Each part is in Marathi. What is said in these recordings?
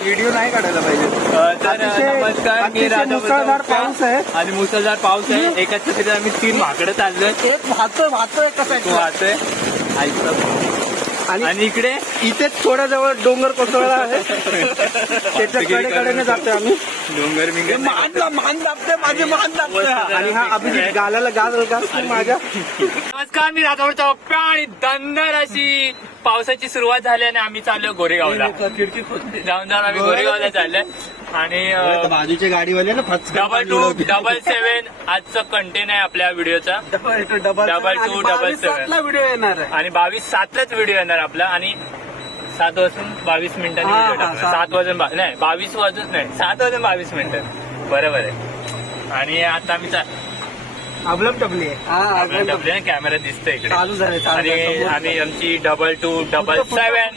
व्हिडिओ नाही काढायला पाहिजे. तर नमस्कार मी राजा मुसळधार. पाऊस आहे. आणि मुसळधार पाऊस आहे. एकाच तिथे आम्ही तीन भाकडं चाललोय. एक वाहतोय वाहतोय कसं वाहतोय आणि आणि इकडे? इथेच थोड्या जवळ डोंगर कोसळला आहे. त्याच्या कडेकडेने जातोय आम्ही. डोंगर बिंगर मान दाबते माझे मान दाबते आणि हा अभिजित गालाला गाल का माझ्या. नमस्कार मी राठोड चौप्पा आणि दंदर अशी पावसाची सुरुवात झाली आणि आम्ही चाललोय गोरेगावला. जाऊन जाऊन आम्ही गोरेगावला चाललोय. आणि अ, बाजूच्या गाडीवाले ना डबल टू डबल सेवन आजचं कंटेन आहे आपल्या व्हिडिओचा. Double two double seven. Video येणार आणि बावीस सातलाच व्हिडिओ येणार आपला. आणि सात वाजून बावीस मिनिटांनी. सात. वाजून नाही बावीस वाजून नाही. सात वाजून बावीस मिनिटं. बरोबर आहे. आणि आता आम्ही अबलम डबली आपल्या डबले कॅमेरा दिसतोय इकडे. चालू झाले आणि आम्ही आमची डबल टू डबल सेवन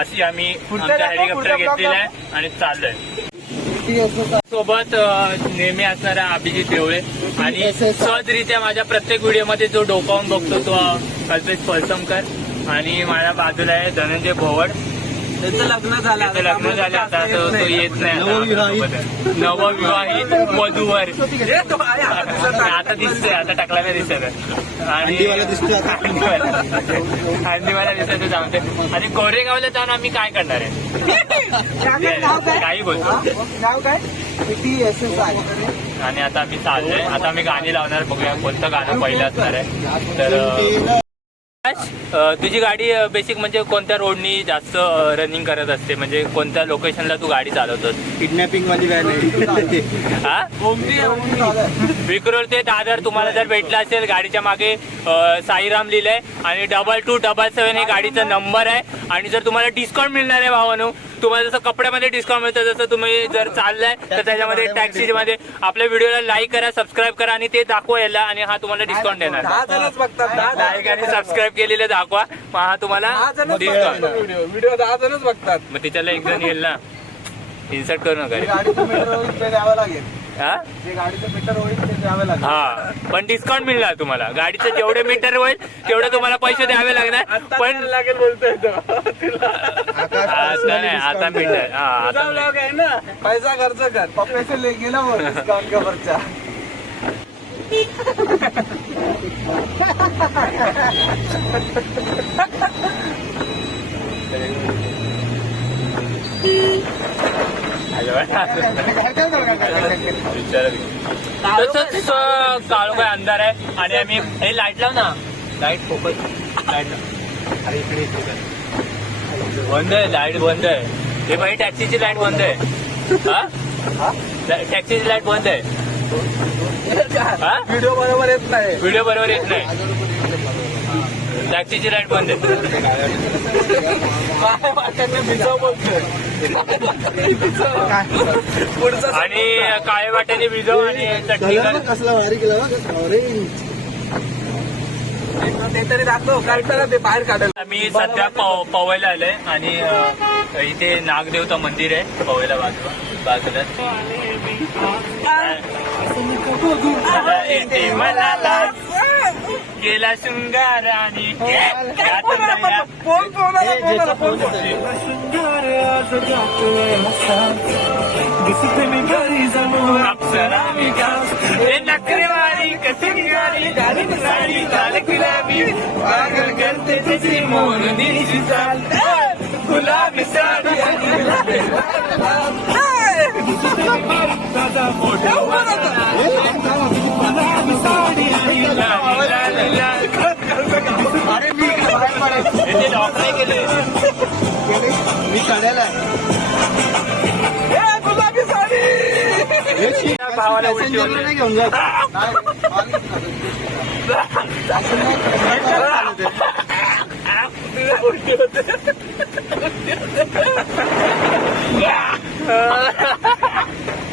अशी आम्ही हेलिकॉप्टर घेतलेला. आहे आणि चाललोय. सोबत नेहमी असणारा अभिजित देवळे आणि. सहजरित्या माझ्या प्रत्येक व्हिडिओमध्ये जो डोकावून बघतो तो कल्पेश पलसमकर आणि माझ्या बाजूला आहे धनंजय भोवड. त्याचं लग्न झालं त्याचं लग्न झालं आता तो तो येत नाही आता. नवविवाहित. वधूवर आता दिसतोय आता टाकला नाही दिसत. आणि अंडीवाला दिसत तो सांगते आणि कोरेगावला जाऊन आम्ही काय करणार आहे? काही बोलतो. नाव काय? किती एस एस आहे? आणि आता आम्ही चाललोय. आता आम्ही गाणी लावणार बघूया कोणतं गाणं पहिलं असणार आहे. तर अ, तुझी गाडी बेसिक म्हणजे कोणत्या रोडनी जास्त रनिंग करत असते? म्हणजे कोणत्या लोकेशनला तू गाडी चालवतोस? किडनॅपिंग वाली व्हॅन आहे. हा? विक्रोल ते दादर तुम्हाला जर भेटला असेल गाडीच्या मागे साईराम लिहिलंय आणि डबल टू डबल सेवन हे गाडीचा नंबर आहे. आणि जर तुम्हाला डिस्काउंट मिळणार आहे भावानो तुम्हाला जसं कपड्यामध्ये डिस्काउंट मिळतं जसं तुम्ही जर चाललाय तर त्याच्यामध्ये टॅक्सी मध्ये आपल्या व्हिडिओला लाईक करा सबस्क्राईब करा आणि ते दाखवा याला आणि हा तुम्हाला डिस्काउंट देणार. लाईक आणि सबस्क्राईब केलेले दाखवा मग हा तुम्हाला डिस्काउंट व्हिडिओ दहा जणच बघतात. मग तिच्याला एक जण येईल ना. इन्सर्ट करू नका लागेल. हा? जे गाडीचं मीटर होईल ते द्यावं लागेल. हा. पण डिस्काउंट मिळणार तुम्हाला. गाडीचं जेवढे मीटर होईल तेवढे तुम्हाला पैसे द्यावे लागणार. पण लागेल बोलतोय आता नाही आता मीटर हा आता ब्लॉग आहे ना? पैसा खर्च कर. ले गेला वर डिस्काउंट का वरचा तसंच काळो काय अंधार आहे आणि आम्ही हे लाइट लाव ना. लाइट फोकस लाइट लाव. अरे इकडे इकडे कर. बंद आहे लाइट बंद आहे. हे बाई टॅक्सीची लाइट बंद आहे. हा? टॅक्सीची लाइट बंद आहे. व्हिडिओ बरोबर येत नाही. व्हिडिओ बरोबर येत नाही. टॅक्सीची लाइट बंद काय भिजव आणि काळ्या वाट्याने विजव आणि चटणी कसला भारी केला ते तरी दाखव काढताना ते बाहेर काढेल मी सध्या पव- पवईला आलोय आणि इथे नागदेवता मंदिर आहे पवईला बाजूला बाजूला. येते मला गेला शृंगार आणि गातं जाऊया. फोन फोन फोन अप्सरा हे नखरेवाली कशी निघाली गाडी साडी चाल गुलाबी पागल करते तिची मोरनीची चाल. गुलाबी साडी आणि गुलाबी ताजा फोटो गुलाबी साडी आणि लाल लाल लाल. हे लॉक नाही केले मी काढायला गुलाबी साडी भावाला उलटी होते.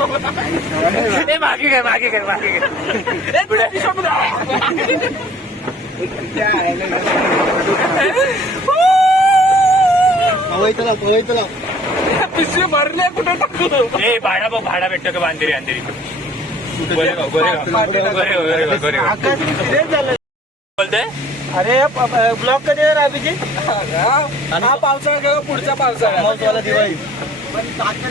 ए, मागे काय मागे काय मागे काय पुढे. पवईतला पवईतला पिशवी भरले कुठे टाकू ए भाडा बघ भाडा भेटतो का बांधेरी अंधेरी बोलतोय? अरे ब्लॉक कधी आहे अभिजित? हा पावसाळा गेला पुढचा पावसाळा. दिवाळी.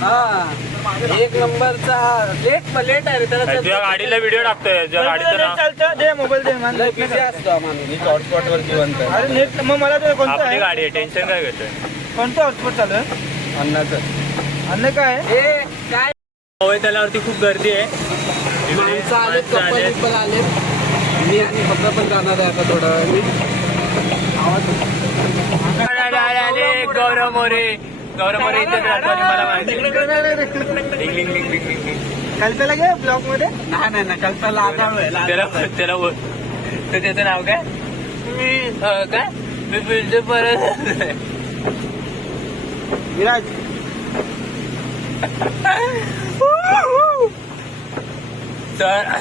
हा. एक नंबरचा लेट लेट आहे रे त्याला तुझ्या गाडीला व्हिडिओ टाकतोय तुझ्या गाडीचं नाव. चालतं दे मोबाईल दे मला busy असतो माणूस हॉटस्पॉट वर जिवंत अरे नेट मग मला ते कोणतं आपली आहे? गाडी आहे टेन्शन काय घेतोय? कोणतं हॉटस्पॉट चालू आहे? अन्नाचं. अन्न काय? आहे? ए काय? पवई तलावरती खूप गर्दी आहे. इकडे माणसं आले माणसं कपल आलेत. बिप्पल आले मी आणि भद्र पण जाणार आहे आता थोडा वेळ. अरे, गौरव मोरे. गौरव मोरे इथेच राहतो आणि मला माहिती लिंग, लिंग, लिंग, लिंग, लिंग, लिंग. कल्पेला गे ब्लॉगमध्ये नाही नाही आहे त्याला. त्याला बोल तर त्याचं नाव काय? मी काय? मी परत. विराज. तर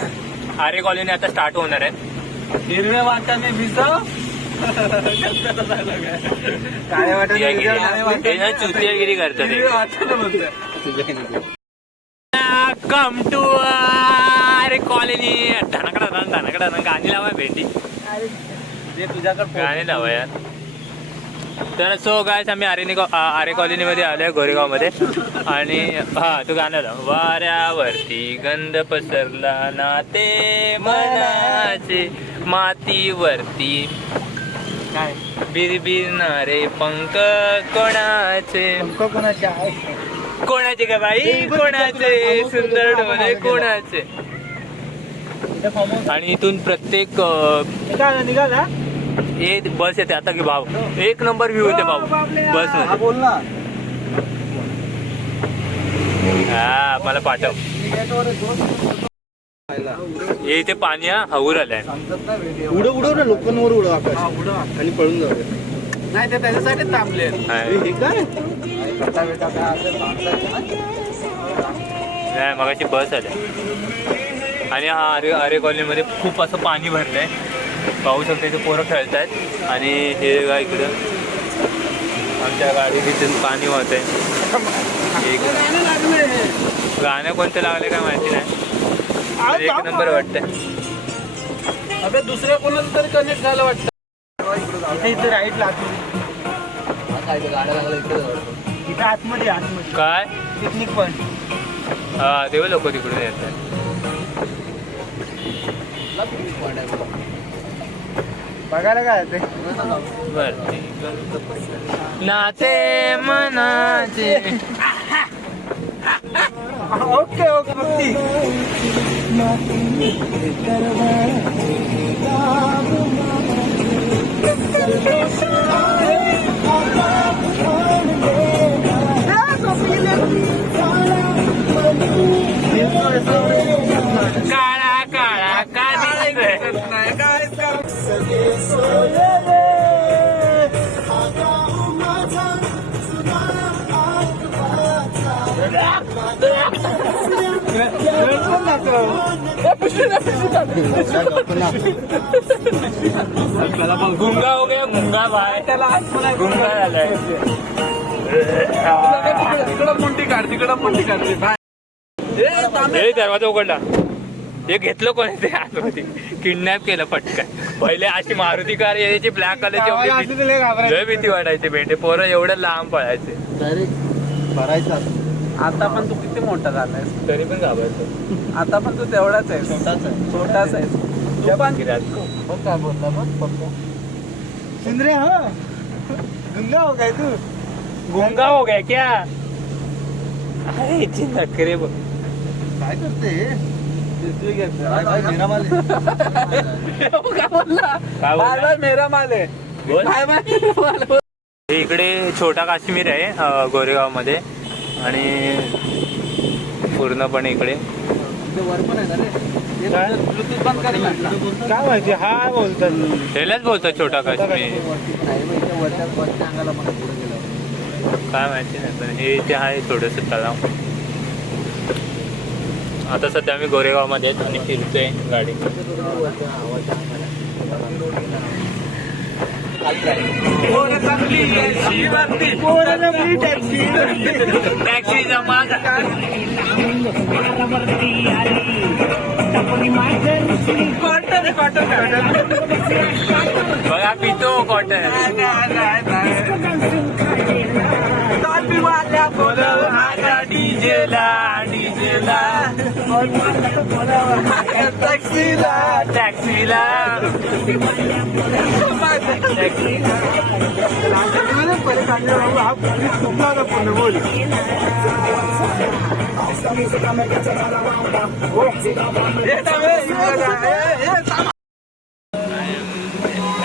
आरे कॉलनी आता स्टार्ट होणार आहे. हिरव्या वाटाने भिजव. वाटाणे चुतियागिरी. करतात कम टू आरे कॉलनी धनाकडा धन धनाकडा धन. गाणी लावा भेटी. तुझ्याकडे गाणी लावा यार तर सो गायस आम्ही आरेनी आरे कॉलनीमध्ये आलोय गोरेगावमध्ये. आणि हा तू गाणं लाव. वाऱ्यावरती गंध पसरला नाते मनाचे मातीवरती. काय? बिरबिरणारे पंख कोणाचे? पंख कोणाचे आहे कोणाचे का बाई? कोणाचे? सुंदर डोळे कोणाचे? आणि इथून प्रत्येक निघाला निघाला? हे बस येते आता की भाव. एक नंबर व्ह्यू येते भाऊ. बस हा. मध्ये. बोल ना. हा मला पाठव. हे इथे पाणी हा हवूर आलाय. उडव उडव ना लोकांवर उडव आकाश. हा, उडव. आणि पळून जाऊ नाही ते त्याच्यासाठी थांबले. हे काय? थांबतात. नाही मगाशी बस आल्या आणि हा अरे अरे कॉलनीमध्ये खूप असं पाणी भरलंय. पाहू शकता इथे पोरं खेळतात आणि हे बघा इकडं. आमच्या गाडीत इथून पाणी वाहत आहे गाणं कोणतं लागले काय माहिती नाही. एक नंबर वाटतंय. अबे दुसऱ्या कोणाचं तरी कनेक्ट झालं वाटतं. इथे इथे राईट लागली काय ते गाड्या लागल्या इकडे जाऊ. इथे आतमध्ये आतमध्ये. काय? पिकनिक पॉइंट हा तेव्हा लोक तिकडून येतात. बघायला काय ते? नाते मनाचे. Okay okay. काळा काळा का दिसतोय नाही काय गुंगा हो गया गुंगा भाई त्याला गुंगा झालाय तिकडं मुंडी काढ तिकडं मुंडी काढ ते बाय. ए, तांबे. हे दरवाजा उघडला. हे घेतलं कोणी ते? आतमध्ये. किडनॅप केलं पटकन. पहिले अशी मारुती कार यायची ब्लॅक कलरची भीती. वाटायची भेटे पोरं एवढं लांब पळायचे. भरायचा आता पण तू किती मोठा झालाय तरी पण घाबरतो. आता पण तू तेवढाच आहे छोटाच आहे. छोटाच तू पण? हो काय बोलला बघ पप्पा. सुंदरे हो. गंगा हो काय तू? गुंगा हो गया क्या? अरे नखरे बघ. काय करते? काय? बोलला? काय बोलला? बाय बाय मेरा माल आहे. बोल. Bye bye. मेरा माल आहे. हे इकडे छोटा काश्मीर आहे अं, गोरेगावमध्ये. आणि पूर्णपणे इकडे. काय? माहिती हा बोलतात. त्यालाच बोलतात छोटा काश्मीर. काय माहिती नाही पण हे इथे आहे थोडस तलाव. आता सध्या आम्ही गोरेगावमध्ये आहेत आणि फिरतोय गाडी. टॅक्सी जमा बघा पितो कॉटन वाल्या बोलव डीजेला डीजेला टॅक्सीला टॅक्सीला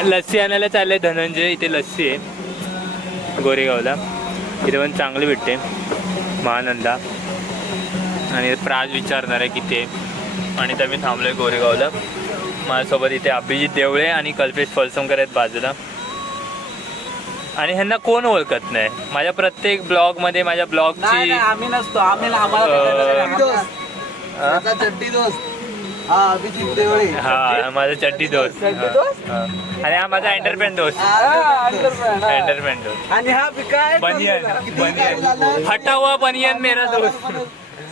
लस्सी आणायला चाललंय धनंजय इथे लस्सी आहे. गोरेगावला. इथे पण चांगली भेटते. महानंदा. आणि प्राज विचारणार आहे किती आहे आणि तर मी थांबलोय गोरेगावला. माझ्यासोबत इथे अभिजित देवळे आणि कल्पेश फलसमकर आहेत बाजूला. आणि ह्यांना कोण ओळखत नाही? माझ्या प्रत्येक ब्लॉगमध्ये माझ्या ब्लॉगची आम्ही नसतो. आम्ही हा अभिजित देवळे. हा माझा चड्डी दोस्त? हा. आणि हा माझा एंटरपेन दोस्त. एंटरपेन दोस्त. आणि हा बनियन बनियन. काही झालं, हटा हुआ बनियन मेरा दोस्त.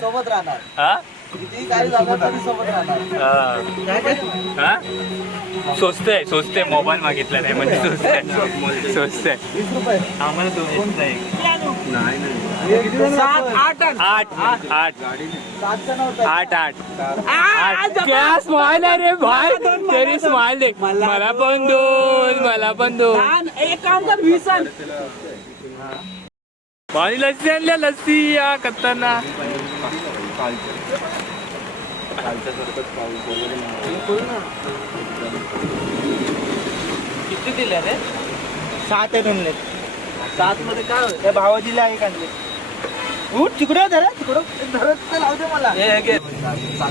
सोबत राहणार. हा? किती काही झालं तरी सोबत राहणार हा काय काय हा स्वस्त आहे स्वस्त आहे मोबाईल मागितला नाही म्हणजे स्वस्त आहे स्वस्त आहे आम्हाला दोन सात आठ आठ आठ आठ सातचं नव्हतं आठ आठ आठ क्या स्माइल आहे रे भाई तेरी स्माइल देख मला पण दोन मला पण दोन एक काम कर वीस आण. पाणी लस्सी आणल्या लस्सी या कत्ताना किती दिले रे? सात आहे दोन सात मध्ये काय त्या भावाजीला एक आणले. उठ तिकडे धरा तिकडं. धरत तर लावू दे मला.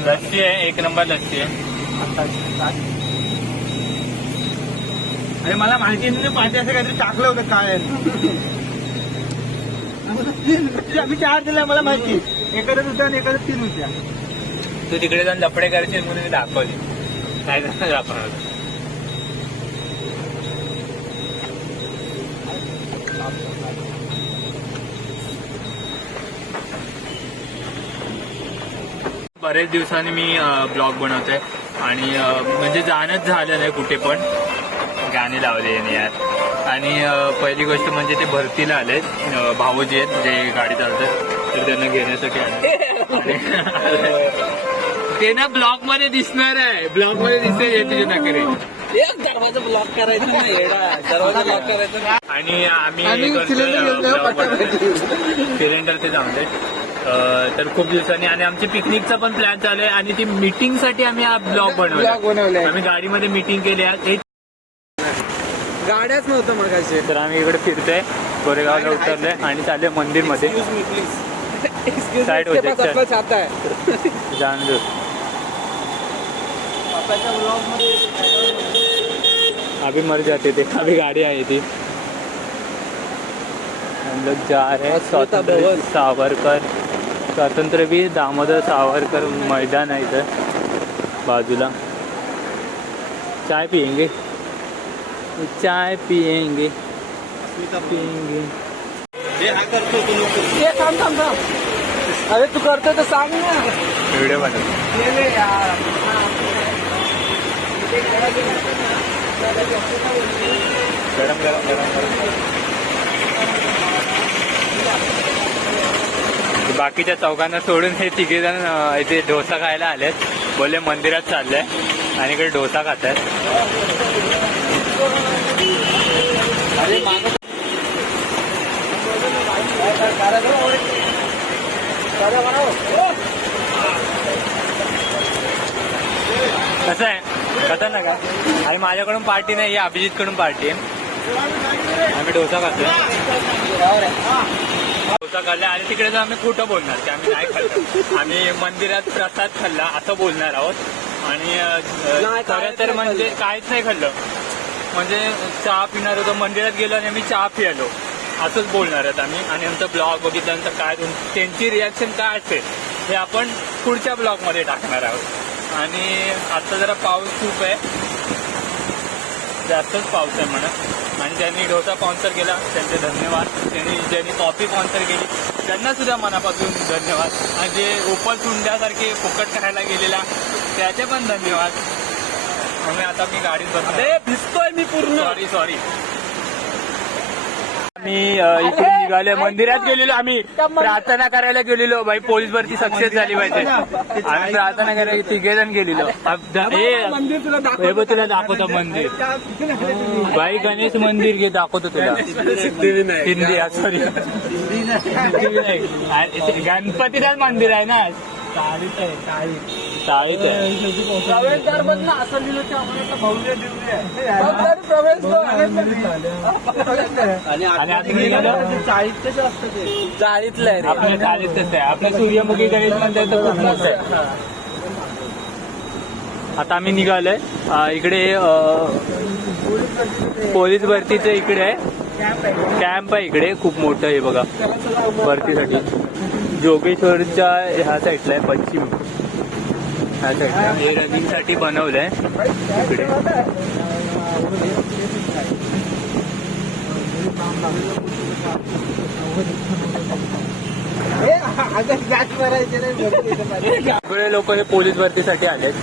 लस्सी आहे एक नंबर लस्सी आहे. अरे मला माहिती नाही पाहिजे असं काहीतरी टाकलं होतं काय आम्ही चार दिल्या मला माहिती. एखादं होतं आणि एखादं तीन होत्या. तू तिकडे जाऊन लफडे करशील म्हणून मी दाखवली. काय दाखवणार. बरेच दिवसांनी मी ब्लॉग बनवतोय. आणि म्हणजे जाणंच झालं नाही कुठे पण. गाणी लावले यांनी यार. आणि पहिली गोष्ट म्हणजे ते भरतीला आले भाऊजी आहेत जे गाडी चालतात तर त्यांना घेण्यासाठी आले ते ना ब्लॉगमध्ये दिसणार आहे. ब्लॉगमध्ये दिसते तुझे नकरे एक दरवाजा ब्लॉक करायचा नाही येडा. दरवाजा ब्लॉक करायचा नाही. आणि आम्ही हे. सिलेंडर ते जाऊन दे तर खूप दिवसांनी आणि आमची पिकनिकचा पण प्लॅन चालू आहे आणि ती मीटिंगसाठी आम्ही हा ब्लॉग बनवला. आम्ही गाडीमध्ये मीटिंग केली आहे. गाड्याच नव्हतं मगाशी. तर आम्ही इकडे फिरतोय. गोरेगावला उतरलोय आणि चाललोय मंदिरमध्ये Excuse me, Side अभी मर जाते थे अभी गाड़ी आई थी। हम लोग जा रहे हैं स्वतंत्र. सावरकर। स्वातंत्र्यवीर दामोदर सावरकर मैदान आहे इथं बाजूला। चाय पियेंगे। चाय पियेंगे। पियेंगे। ये थांब थांब थांब अरे तू करतोय तर सांग ना व्हिडिओ बनव ले यार। गरम गरम गरम गरम. बाकीच्या चौकांना सोडून हे तिघे जण इथे डोसा खायला आलेत. बोलले मंदिरात चाललंय आणि इकडे डोसा खात आहेत कसं आहे? खतरनाक आहे आणि माझ्याकडून पार्टी नाही अभिजित कडून पार्टी आहे. आम्ही डोसा खातोय. डोसा खाल्ला आणि तिकडे जर आम्ही खोटं बोलणार की आम्ही नाही खाल्लं. आम्ही मंदिरात प्रसाद खाल्ला असं बोलणार आहोत. आणि खरं तर नाही म्हणजे काहीच नाही खाल्लं. म्हणजे चहा पिणार होतो मंदिरात गेलो आणि आम्ही चहा पिलो असंच बोलणार आहेत आम्ही. आणि आमचा ब्लॉग बघितल्यानंतर काय त्यांची रिॲक्शन काय असेल हे आपण पुढच्या ब्लॉगमध्ये टाकणार आहोत. आणि आता जरा पाऊस खूप आहे. जास्तच पाऊस आहे म्हणा. आणि ज्यांनी डोसा स्पॉन्सर केला त्यांचे धन्यवाद. त्यांनी ज्यांनी कॉफी स्पॉन्सर केली त्यांना सुद्धा मनापासून धन्यवाद. आणि जे ओपल सुंड्यासारखे फुकट करायला गेलेला त्याचे पण धन्यवाद. म्हणून आता मी गाडीत बसतो अरे भिजतोय मी पूर्ण. सॉरी सॉरी अ, इकडून निघालोय. मंदिरात गेलेलो आम्ही. प्रार्थना करायला गेलेलो. बाई पोलीस भरती सक्सेस झाली पाहिजे. आम्ही प्रार्थना करायला तिघे जण गेलेलो. हे बघ तुला दाखवतो मंदिर बाई गणेश मंदिर घे दाखवतो तुला. हिंदी सॉरी गणपतीलाच मंदिर आहे ना. आहे प्रवेशद्वार बघ ना असं लिहिलं की आम्हाला भव्य दिव्य आहे. प्रवेशद्वार. आणि आता निघालो चाळीतच असतं ते. चाळीतलं आहे रे. आपल्या चाळीतच आहे. आपल्या सूर्यमुखी गणेश मंदिर तर खूप मोठं आहे. आता आम्ही निघालोय. अं, इकडे अं, पोलीस भरतीचं इकडे आहे. कॅम्प आहे इकडे. खूप मोठं आहे बघा. भरतीसाठी. जोगेश्वरच्या ह्या साईडला आहे पश्चिम. हे रनिंगसाठी बनवलंय. इकडे. हे, सगळे लोक हे पोलीस भरतीसाठी आलेत.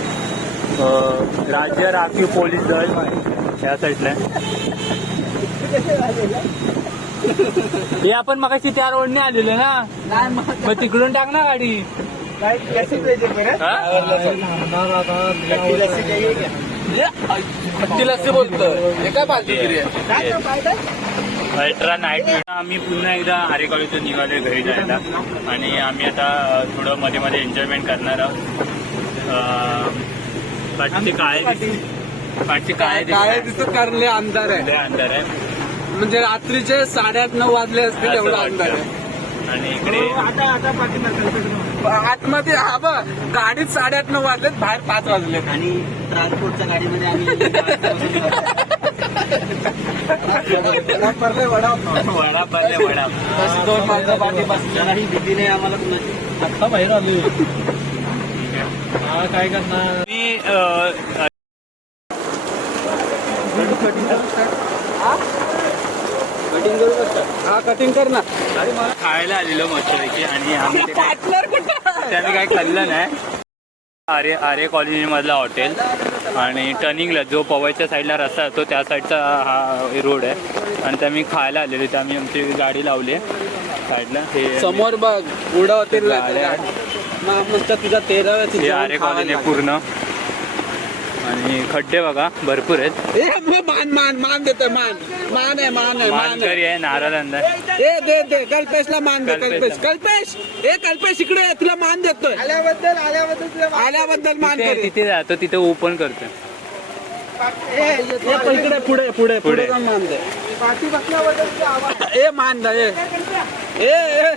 राज्य राखीव पोलीस दल या साईडला. हे आपण मगाशी त्या रोडने आलेलो ना. मग तिकडून टाक ना गाडी. कशी पाहिजे बरं? हा? खट्टी लस्सी चाहिए क्या? खट्टी लस्सी बोलतोय हे काय बालगिरी आहे काय तो फायदा? अल्ट्रा नाईट आम्ही पुन्हा एकदा आरे कॉलेजून निघालोय घरी जायला आणि आम्ही आता थोडं मध्ये मध्ये एन्जॉयमेंट करणार आहोत पाठचे काळे दिस- पाठचे काळे काय दिसतात. तिथं करले अंधार आहे लय अंधार आहे म्हणजे रात्रीचे साडेआठ नऊ वाजले असतील असं एवढा. अंधार आहे आणि इकडे आता आता पाठीमागे आतमध्ये हा बघ गाडीत साडेआठ नऊ वाजलेत बाहेर पाच वाजलेत. आणि ट्रान्सपोर्टच्या गाडीमध्ये आम्ही परले वडा. वडा पडले वडा दोन माणसं पाठी जराही भीती नाही आम्हाला कुणाची. आता बाहेर आली काय करणार? मी कटिंग करू शकता. हा कटिंग कर ना. खायला आलेलो मच्छीपैकी आणि आम्ही त्याने काय खाल्लं नाही. आर्य आर्य कॉलनी मधला हॉटेल आणि टर्निंगला जो पवईच्या साईडला रस्ता येतो त्या साईडचा हा रोड आहे. आणि त्या मी खायला आलेलो. तर आम्ही आमची गाडी लावली साईडला हे समोर बघ उडा. मस्त तुझा तेराव्या आर्य कॉलनी आहे पूर्ण. आणि खड्डे बघा भरपूर आहेत. ए मान मान मान देतोय मान. मान आहे मान आहे मान मानकरी आहे नारायण आहे. ए दे दे कल्पेशला मान दे कल्पेश. कल्पेश. ए कल्पेश इकडे ये, तुला मान देतोय. आल्याबद्दल आल्याबद्दल तुला आल्याबद्दल मान तिथे करे तिथे जातो तिथे ओपन करतो ए, येतो. ए, पण इकडे पुढे पुढे पुढे. पुढे. जाऊन मान दे. पाठी बसल्याबद्दल तुला आवाज ए मान दे ए. ए ए.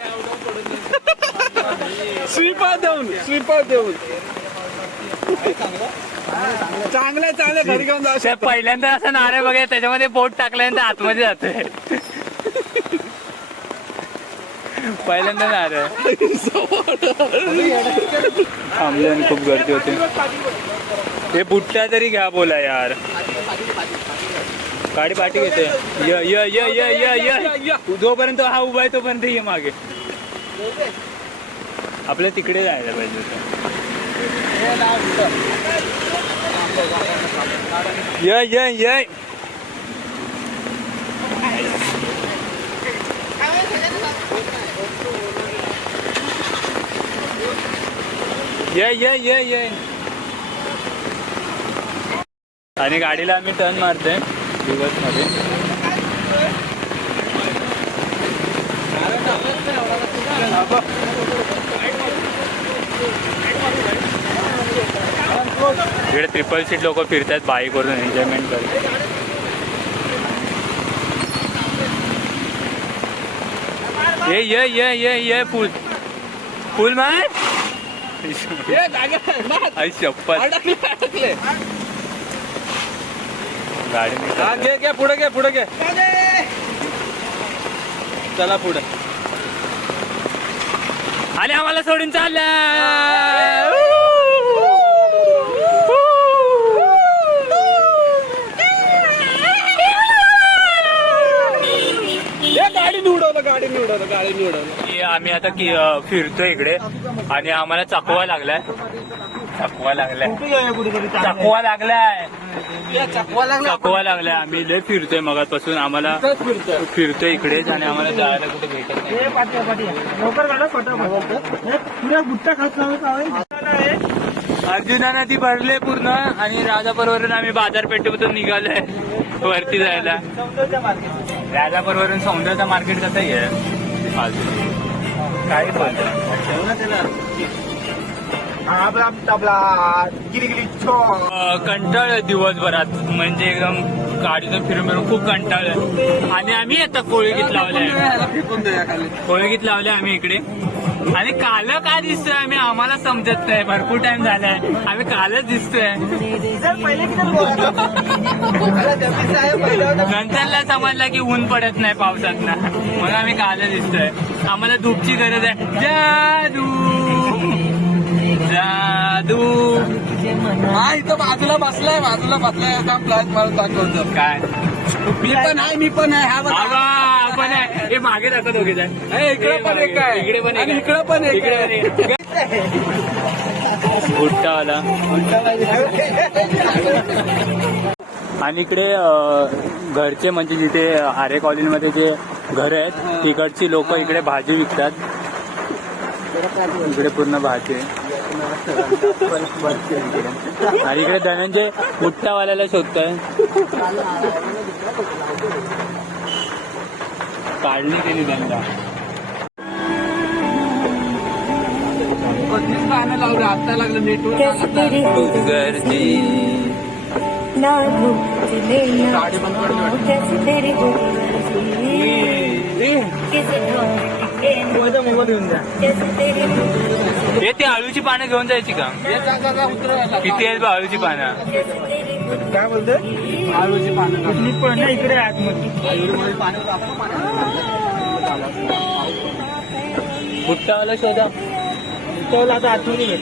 स्वीपर देऊन स्वीपर देऊन. चांगले चांगले घरी घेऊन जाऊ त्या पहिल्यांदा असं नारळ बघा त्याच्यामध्ये बोट टाकल्यानंतर आतमध्ये जाते पहिल्यांदा नारळ. थांबले आणि खूप गर्दी होती. हे बुट्ट्या तरी घ्या बोला यार. गाडी पाठी घेते. य य य य य य. जोपर्यंत हा उभा आहे तोपर्यंत ये मागे. आपल्या तिकडे जायला पाहिजे होतं. य य य. ये ये ये ये. आणि गाडीला आम्ही टर्न मारतोय दिवसमध्ये इकडे ट्रिपल सीट लोक फिरतात बाईक वरून एन्जॉयमेंट करतात ये ये ये ये ये फुल. फुल मार. ए, जागे, मान. आई शपथ. अडकले अडकले. गाडी हा घे घे पुढे घे पुढे घे. चला पुढे. आणि आम्हाला सोडून चालला ए गाडी निवडवलं गाडी निवडवलं की आम्ही आता की- अं, फिरतोय इकडे. आणि आम्हाला चाकवा लागलाय. चकवा लागलाय? चकवा लागलाय. चकवा लागला. चकवा लागलाय. आम्ही लय फिरतोय मगापासून. आम्हाला फिरतोय. इकडेच आणि आम्हाला जायला कुठे भेटत नाही. भरले पूर्ण आणि राजापूरवरून आम्ही बाजारपेठेमधून निघालोय. वरती जायला. राजापूरवरून सौंदर्याचा मार्केट कसं आहे? काही पण हा आपला गिरी गिरी छो. कंटाळ दिवसभरात. म्हणजे एकदम गाडीतून फिरून फिरून खूप कंटाळ आणि आम्ही आता कोळगीत खाली कोळगीत लावलंय आम्ही इकडे. आणि काल का दिसतोय आम्ही? आम्हाला समजत नाही. भरपूर टाइम झालाय. आम्ही कालच दिसतोय. नंतरला समजलं की ऊन पडत नाही पावसात ना म्हणून आम्ही कालच दिसतोय. आम्हाला धूपची गरज आहे. जादू. जादू. हा इथं बाजूला बसलाय बाजूला बसलाय. आता फ्लॅट मारून दाखवतो. काय? मी पण आहे मी पण आहे. हा आपण आहे. हे मागे दाखव दोघे हे इकडे पण एक आहे इकडे पण एक आणि. इकडे पण एक. पण आहे. भुट्टावाला आणि इकडे घरचे म्हणजे जिथे आरे कॉलनीमध्ये जे घर आहेत तिकडची लोक इकडे भाजी विकतात इकडे पूर्ण भाजी आहे. आणि इकडे धनंजय भुट्टावाल्याला शोधतोय काढणी केली त्यांना. पस्तीस पानं लावलं आता लागलं हे ते आळूची पानं घेऊन जायची का. किती आहेत बा आळूची पानं? काय बोलतोय? आळूची पानं मी पण ना इकडे आतमध्ये पानं भुट्टावाला शोधा. तो आता आतमध्ये भेट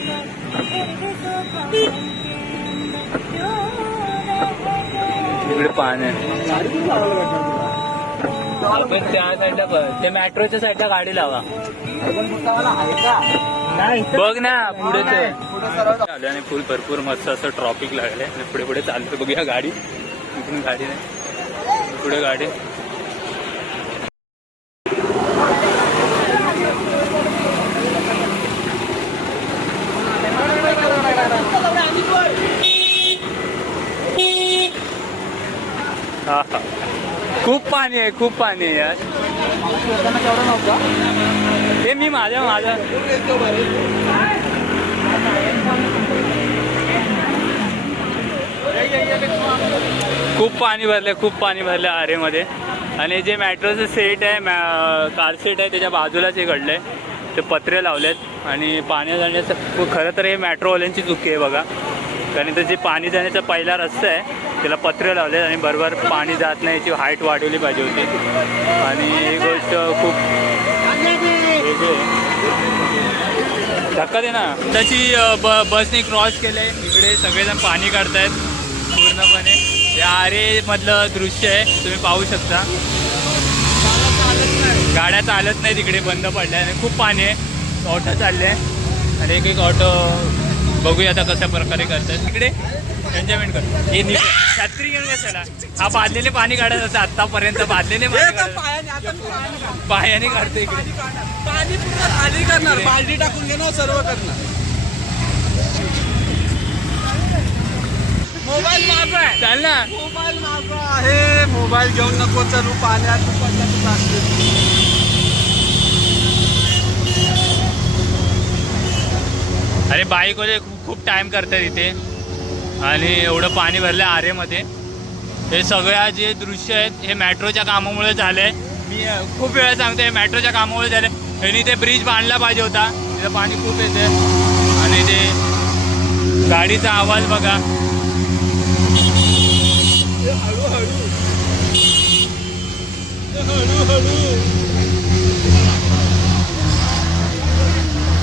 इकडे पान आहे. आपण त्या साईडला ते मेट्रोच्या साईडला गाडी लावा. नाही बघ ना पुढे ते. आलं आणि फुल भरपूर मस्त असं ट्रॉफिक लागले आणि पुढे पुढे चालतं बघूया गाडी. इकडून गाडी नाही पुढे गाडी हा हा खूप पाणी आहे खूप पाणी आहे यार केवढा नव्हता हे मी माझ्या माझ्या खूप पाणी भरलंय खूप पाणी भरलंय आरेमध्ये. आणि जे मॅट्रोचं सेट आहे मॅ कार सेट आहे त्याच्या बाजूलाच हे आहे ते पत्रे लावलेत आणि पाणी जाण्याचं खरं तर हे मॅट्रोवाल्यांची चुकी आहे बघा. कारण इथं जे पाणी जाण्याचा पहिला रस्ता आहे त्याला पत्रे लावले आणि बरोबर पाणी जात नाही याची हाईट वाढवली पाहिजे होती. आणि ही गोष्ट खूप धक्का दे ना. त्याची ब बसने क्रॉस केलं आहे इकडे सगळेजण पाणी काढतायत. पूर्णपणे. हे आरे मधलं दृश्य आहे तुम्ही पाहू शकता. गाड्या चालत नाही तिकडे बंद पडल्या आणि खूप पाणी आहे. ऑटो चालले आणि एक एक ऑटो बघूया आता कशा प्रकारे करतात. तिकडे एन्जॉयमेंट करतात हे निघ. छत्री घेऊन कशाला हा बादलेले पाणी काढत असतं आतापर्यंत काढत पायाने काढतो इकडे. पाणी करणार. टाकून घेणार सर्व करणार. मोबाईल मागं आहे. चाल ना. मोबाईल आहे. मोबाईल घेऊन नको चलू पाण्यात तू पडला तू टाकते. अरे बाईकवाले खूप खूप टाइम करतात इथे. आणि एवढं पाणी भरलं आरेमध्ये. हे सगळ्या जे दृश्य आहेत हे मेट्रोच्या कामामुळे झालंय. मी खूप वेळा सांगतो हे मेट्रोच्या कामामुळे झालंय. ह्यांनी ते ब्रिज बांधला पाहिजे होता. तिथं पाणी खूप येते आणि ते गाडीचा आवाज बघा.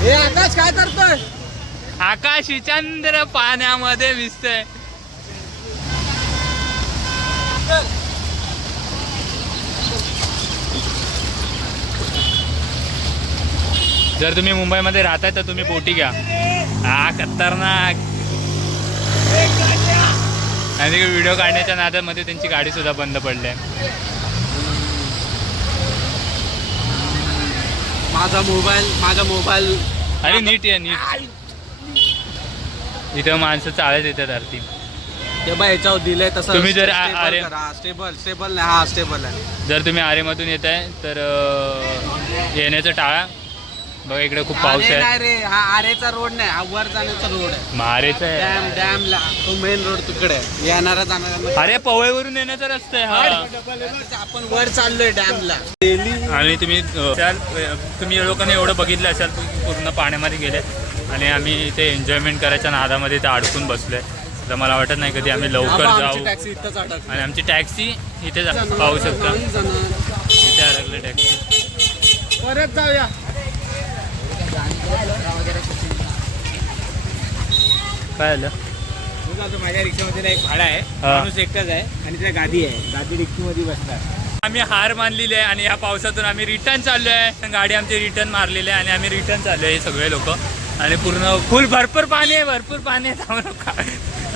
हे आकाश काय करतोय? आकाश चंद्र पाण्यामध्ये दिसतंय जर तुम्ही मुंबईमध्ये राहताय तर तुम्ही बोटी घ्या. हा खतरनाक. आणि व्हिडिओ काढण्याच्या नादामध्ये त्यांची गाडी सुद्धा बंद पडली आहे. माझा मोबाईल माझा मोबाईल. आणि नीट आहे नीट. इथं माणसं चालत येतात आरती. ते बा याच्यावर दिलंय तसं. तुम्ही जर आ- अरे- स्टेबल स्टेबल नाही. हा स्टेबल आहे. जर तुम्ही आरेमधून येत आहे तर अं, येण्याचं टाळा. बघा इकडे खूप पाऊस अरे आहे. नाही रे हा आरेचा रोड नाही हा वर जाण्याचा रोड आहे. मारेचं डॅम आहे डॅमला. तो मेन रोड तिकडे आहे. येणारा जाणारा अरे पवईवरून येण्याचा रस्ता आहे हा. आपण वर चाललोय डॅमला. आणि तुम्ही अ, त्याल तुम्ही लोकांनी एवढं बघितलं असाल तुम्ही पूर्ण पाण्यामध्ये गेले आणि आम्ही इथे एन्जॉयमेंट करायच्या नादामध्ये इथे अडकून बसलोय. तर मला वाटत नाही कधी आम्ही लवकर जाऊ. टॅक्सी इथंच आणि आमची टॅक्सी इथे जा- पाहू शकता. इथे अडकले टॅक्सी परत जाऊया. काय आलं? माझ्या रिक्षामध्ये एक भाडा आहे. माणूस एकटाच आहे आणि त्या गादी आहे. गादी डिक्कीमध्ये बसतात आम्ही हार मानलेली आहे आणि या पावसातून आम्ही रिटर्न चाललो आहे. गाडी आमची रिटर्न मारलेली आहे आणि आम्ही रिटर्न चाललो आहे हे सगळे लोक. आणि पूर्ण फुल भरपूर पाणी आहे भरपूर पाणी आहे. जाऊ नका.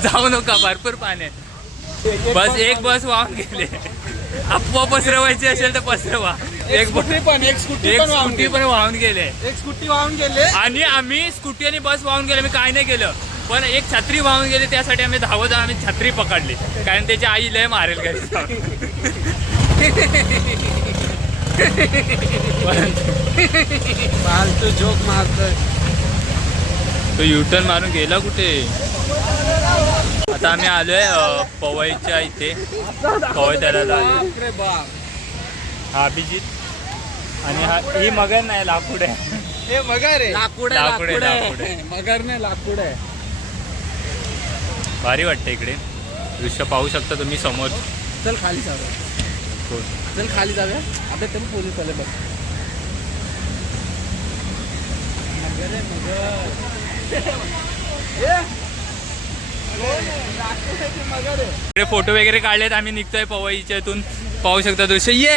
जाऊ नका भरपूर पाणी आहे. बस एक बस वाहून गेले. अफवा पसरवायची असेल तर पसरवा एक स्कूटी पण एक स्कूटी एक पण वाहून स्कूटी गेली. पण वाहून गेले. एक स्कूटी वाहून गेले. आणि आम्ही स्कूटी आणि बस वाहून गेले मी काय नाही केलं. पण एक छत्री वाहून गेली त्यासाठी आम्ही धावत आम्ही छत्री पकडली. कारण त्याची आई लय मारेल घरी जाऊन. फालतू जोक मारतोय. तो युटर्न मारून गेला कुठे? आता आम्ही आलोय अ, पवईच्या इथे. पवई त्याला आलो बापरे बाप. हा अभिजित. आणि हा ही मगर नाही लाकूड आहे. हे मगर आहे. लाकूड आहे लाकूड आहे, लाकूड लाकूड आहे. मगर नाही लाकूड आहे. भारी वाटतं इकडे. दृश्य पाहू शकता तुम्ही समोर. चल खाली जाऊया. हो. चल खाली जाऊया. आपल्या तरी पोलीस आले बघ मगर आहे मगर. ए! लाकूड आहे की मगर आहे इकडे फोटो वगैरे काढलेत आम्ही निघतोय पवईच्या इथून. पाहू शकता दृश्य. ये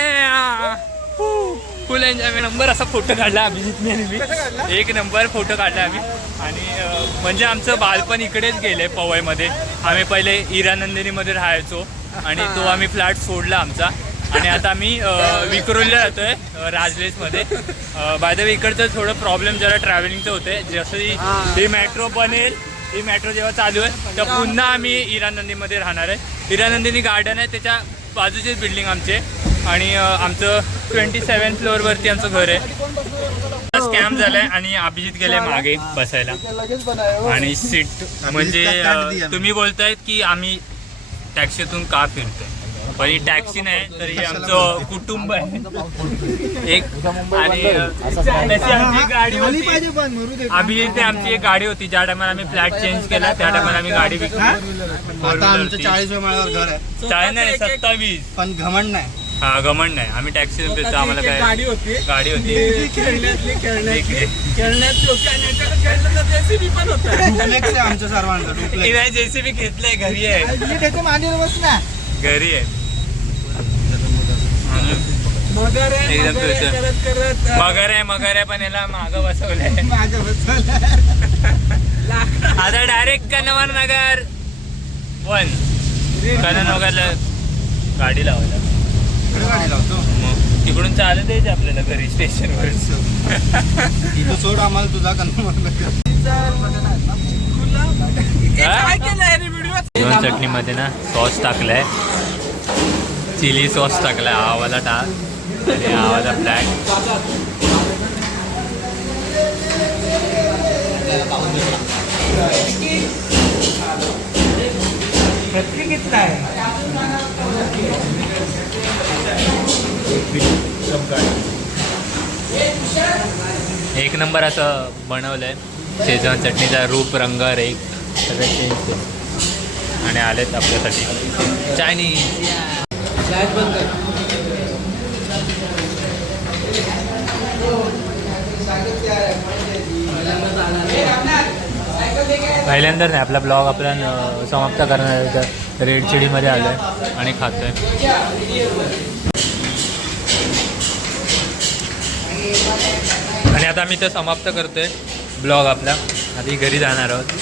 फुल एन्जॉय नंबर असा फोटो काढला आणि मी एक नंबर फोटो काढला आम्ही. आणि म्हणजे आमचं बालपण इकडेच गेले पवईमध्ये. आम्ही पहिले इरानंदिनीमध्ये राहायचो. आणि तो आम्ही फ्लॅट सोडला आमचा. आणि आता आम्ही विक्रोलीला अं, राजलेसमध्ये. बाय द वे इकडचं थोडं प्रॉब्लेम जरा ट्रॅव्हलिंगचं होते जसं. ही मेट्रो बनेल ही मेट्रो जेव्हा चालू आहे तर पुन्हा आम्ही इरानंदीमध्ये राहणार आहे. इरानंदिनी गार्डन आहे त्याच्या बाजूचीच बिल्डिंग आमचे. आणि आमचं ट्वेंटी सेवन फ्लोअरवरती आमचं घर आहे. स्कॅम झालाय आणि अभिजित गेले मागे बसायला. आणि सीट म्हणजे तुम्ही बोलतायत की आम्ही टॅक्सीतून का फिरतोय? पण ही टॅक्सी नाही तर ही आमचं कुटुंब आहे. एक आणि गाडी होती. पाहिजे पण मरू दे. आम्ही इथे आमची एक गाडी होती ज्या टायमाला आम्ही फ्लॅट चेंज केला त्या टायमाला आम्ही गाडी विकली. आता आमचं चाळीसव्या माळ्यावर घर आहे. चाळीस नाही सत्तावीस. पण घमंड नाही. हा गमन नाही. आम्ही टॅक्सी फिरतो आम्हाला काय गाडी होती. गाडी होती. खेळण्यातली खेळण्यातली खेळण्यातली होती आणि खेळण्याचं JCB पण होतं. आमच्या सर्वांचं डुप्लेक्स जेसीबी घेतलंय घरी आहे. त्याच्या मांडीवर बस ना. घरी आहे. मगर आहे मगर आहे पण याला माग बसवलंय. बसवलं आता डायरेक्ट कनवर नगर वन कनन नगरला गाडी लावायला. गाडी लावतो मग तिकडून चालत यायचं आपल्याला घरी स्टेशनवर तू सोड आम्हाला तुझा कन्फर्म दोन चटणीमध्ये ना सॉस टाकलाय. चिली सॉस टाकलाय. आवाला टाक. आणि आवाला प्रत्येक आहे. एक नंबर असं बनवलं आहे शेजवान चटणीचा रूप रंग रेक सगळं चेंज केलं. आणि आलेत आपल्यासाठी. चायनीज बंद पहिल्यांदा नाही आपला ब्लॉग आपला समाप्त करणार आहे. तर रेड चिडीमध्ये आलो आहे आणि खातो आहे आणि आता मी ते समाप्त करतो आहे ब्लॉग आपला. आधी घरी जाणार आहोत.